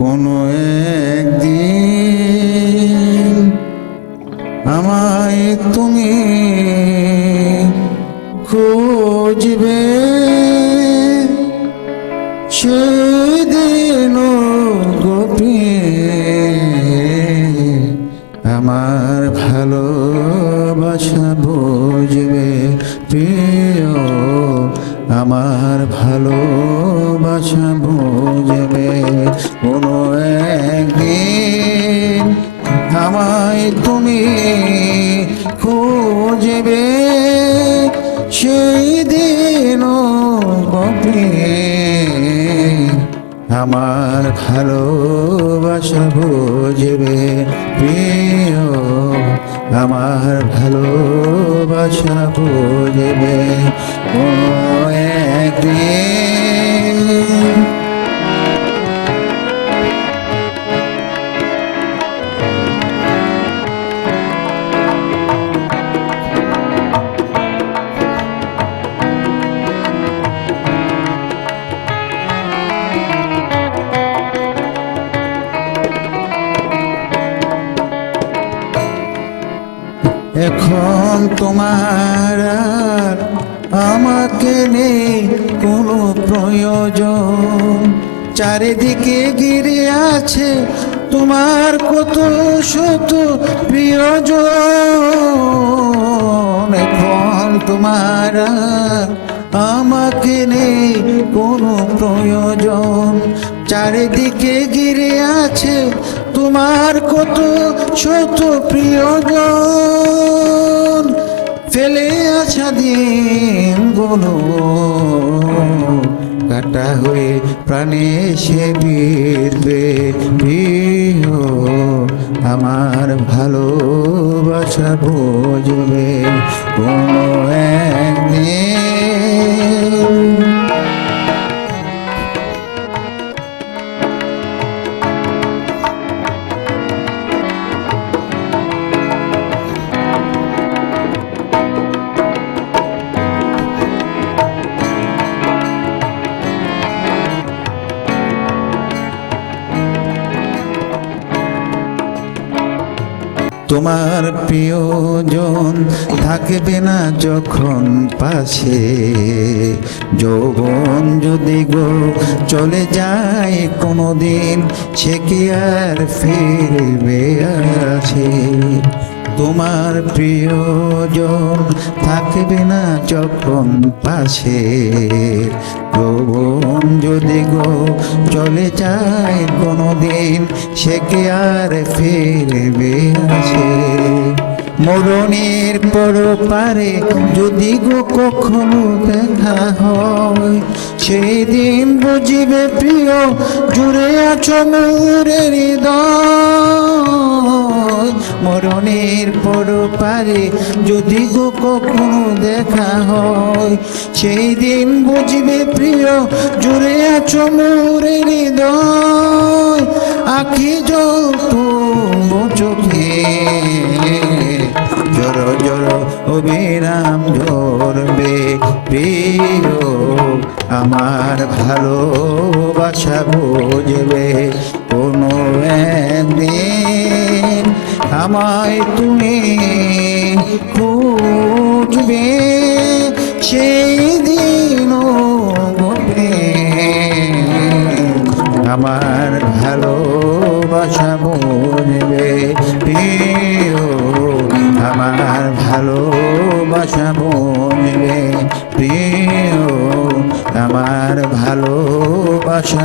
কোনো একদিন আমায় তুমি খুঁজবে, সেদিন গোপনে আমার ভালোবাসা বুঝবে প্রিয়, আমার ভালোবাসা বুঝবে। কোনো একদিন আমায় তুমি খুঁজবে, সেই দিন গোপনে আমার ভালোবাসা বুঝবে প্রিয়, আমার ভালোবাসা বুঝবে। কোনো একদিন এখন তোমার আর আমাকে নেই কোনো প্রয়োজন, চারিদিকে ঘিরে আছে তোমার কত শত প্রিয়জন। এখন তোমার আর আমাকে নেই কোনো প্রয়োজন, চারিদিকে ঘিরে আছে তোমার কত শত প্রিয়জন। ফেলে আসা দিনগুলো কাটা হয়ে প্রাণে সে ফিরবে প্রিয়, আমার ভালোবাসা বুঝবে কোনো একদিন। তোমার প্রিয়জন থাকবে না যখন পাশে, যৌবন যদি গো চলে যায় কোনোদিন, সে কি আর ফিরবে আছে? তোমার প্রিয়জন থাকবে না যখন পাশে, যৌবন যদি গো চলে যায় কোনোদিন, সে কি আর ফিরবে আছে? মরণের পর পারে যদি গো কখনো দেখা হয়, সেদিন বুঝিবে প্রিয় জুড়ে আছো মোরে হৃদয়। মরণের পর পারে যদি গো কখনো দেখা হয়, সেই দিন বুঝবে প্রিয় জুড়ে আছো মোরে হৃদয়। আখি জল তো চোখে জর জর অবিরাম ঝরবে প্রিয়, আমার ভালোবাসা বুঝবে কোনো একদিন আমায় তুমি খুঁজবে, সেই দিন গোপনে আমার ভালোবাসা বুঝবে প্রিয়, আমার ভালোবাসা বুঝবে প্রিয়, আমার ভালোবাসা